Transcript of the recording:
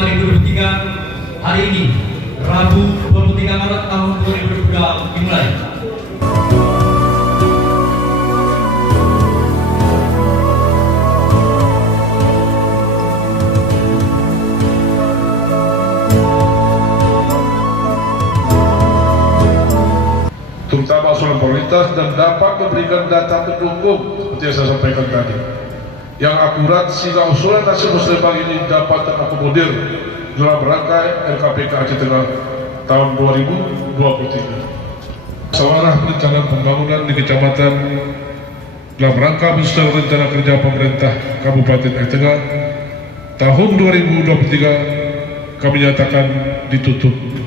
2023 hari ini, Rabu 23 Maret tahun 2022 dimulai. Terutama soal prioritas dan dapat memberikan data pendukung seperti yang saya sampaikan tadi yang akurat sehingga usulan Nasib Muslimbang ini dapat terakomodir dalam rangka RKPK Aceh Tengah tahun 2023. Musyawarah perencanaan pembangunan di kecamatan dalam rangka menyusun rencana kerja pemerintah Kabupaten Aceh Tengah tahun 2023 kami nyatakan ditutup.